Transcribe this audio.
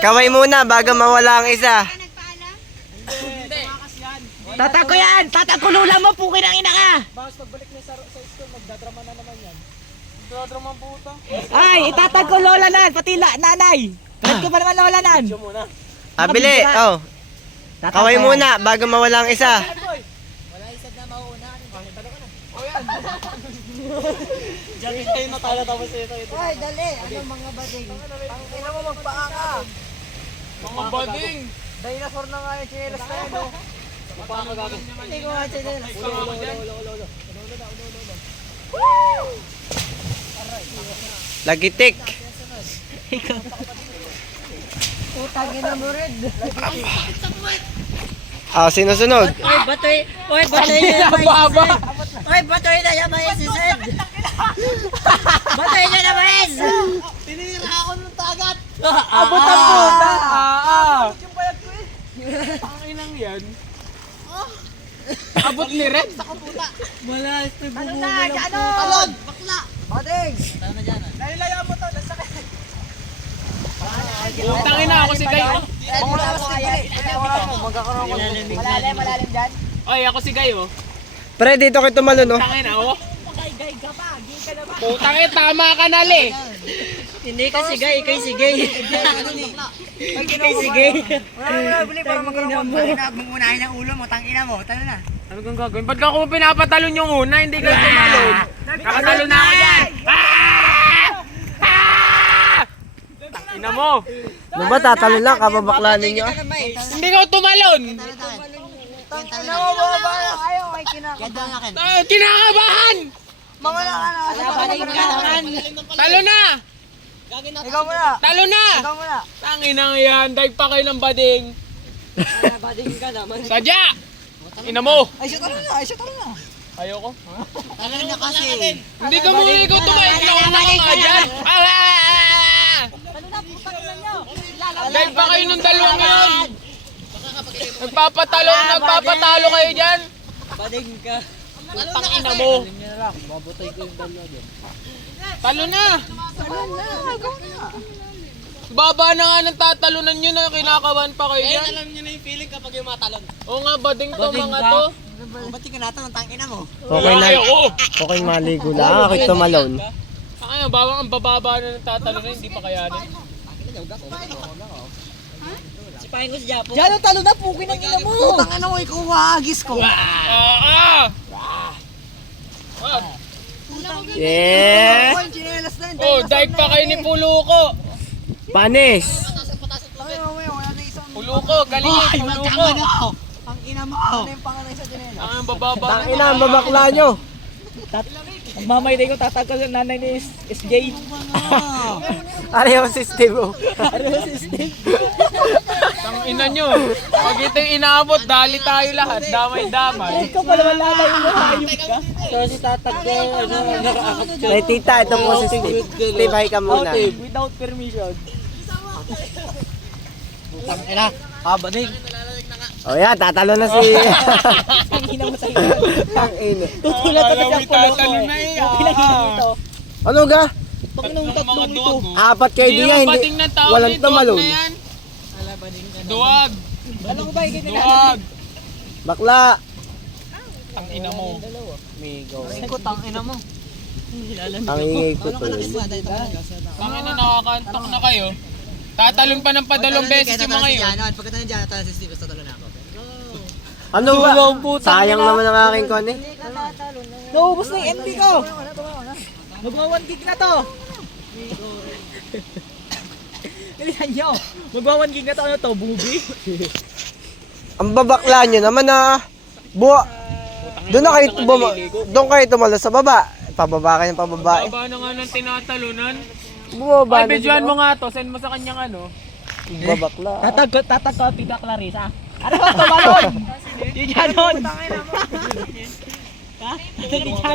Kaway muna bago mawala ang isa. Tatako yan! Tatako lula mo, pukin ang ina ka! Bakit pagbalik mo sa school, magdadrama na naman yan. Magdadrama ang puta. Ay, itatag ko lola nan, pati nanay! Kahit ko pa naman lola nan! Bili. Oh. Kaway muna bago mawala ang isa. Wala isa na mauuna. Talo ka na. O yan. Diyan kayo natala tapos ito. Ay, dali. Ano mga bading? Ina mo magpaa ka. Mga bading. Dinosaur na nga yung chinelas na yan. Magpaa ka gagawin. Hindi ko nga chinelas. Lagitik. Utangin na mo rin. Sinusunod. Oy, batoy na yaman. Oy, batoy na yaman si Sid. Batoy na naman. Tinira ako ng tagat. Abot ang puta! Yung bayag ko eh. Panginang yan. Abot ni Red. Wala, ito Ano bubuo na? na lang Ano? po. Talon! Bakla! Bading! Layo mo to. Nasa sakit. Tangin na ako si Gayo. Malalim dyan. Ay, ako si Gayo. Pre, dito kayo tumalon, oh. Tangin na ako. Putang eh, tama ka na li. Hindi ka sigay, ikay sigay. Ikay sigay. Wala, buli para magkaroon mo. Mungunahin ang ulo mo, tangina mo. Talo na. Ano kang gagawin? Ba't ka ako pinapatalon yung una? Hindi ka tumalon. Nakatalon na ako dyan. Tangina mo. Ano ba, tatalo lang, kababakla ninyo, ah. Hindi ka tumalon. Tangina mo, baba. Ayaw, ay kinakabahan. Kinakabahan. Mga lang ano. Talo na. Ikaw muna. Talo na. Ikaw muna. Tanginang yan. Daig pa kayo ng bading. Bading ka naman. Sadya. Ina mo. Ay, siya talo na. Ayoko. Talo na kasi. Hindi ka muna ikaw tumayo. Ikaw ka dyan. Daig pa kayo ng dalawang yun. Nagpapatalo kayo dyan. Bading ka. Tangina mo. Talo na. Baba na nga ng tatalunan nyo na kinakabahan pa kayo dyan. Alam nyo na yung feeling kapag yung matalon. Oo nga, bading to mga to. Ba't di ka natanong, tangina mo? Okay na. Okay, maligo lang. Ako tumalon. Ang bawang ang bababa na ng tatalunan, hindi pa kayanin. Sipahin ko si Japo. Diyan talo na, pukin ang ina mo! Tangina mo, ikaw wahagis ko. Yeah! Oh, daig pa kayo ni Puluko. Panis! Puluko, galing Puluko. Tangina mo. Ano yung pangalan sa Janela? Ang bababa. Tangina, ang babakla nyo. Mamay din ko tatagol ng nanay ni SJ. Areho si Steve, oh. Tangina nyo. Pag ito yung inaabot, dali tayo lahat. Damay-damay. Ikaw pala wala na yung hayop ka. Kasi tatagol, nakaakot siya. Ay, tita, ito po si Steve. Steve, hi ka muna. Without permission. Tangina. Bading. O yan, tatalo na si... Ang ina mo sa Ang ino. Tutulad ka sa Tatalo na eh. dito. Ano ga? Panginoong tatlong ito. Apat kayo Hindi diya, naman hindi. bating ng tao. Walang tumalon. Duwag. Alam ko ba, ikay na Duwag. Bakla. Tangina mo. Ikaw, tangina mo. Ang ingay ko tuloy. Tangina, nakakantok na kayo. Tatalon pa ng padalong beses yung mga yun. Pagkatapos niya, natalo si Steve, basta talo na ako. Ano ba? Sayang naman ang aking kon eh. Naubos na yung MB ko. Magwa 1 gig na to. Bilisan nyo. Magwa 1 gig na to. Ano to? Bubi? Ang babakla nyo naman ah. Doon kayo tumalo sa baba. Pababa kayo ng pababa eh. Baba na nga ng tinatalunan. Bumaba Ay, na bedyohan sila. mo nga to. Send mo sa kanyang ano. Babakla. Tatag ko, Pita Clarissa. Ano ba? Tumalon! Yung ganon! Ha?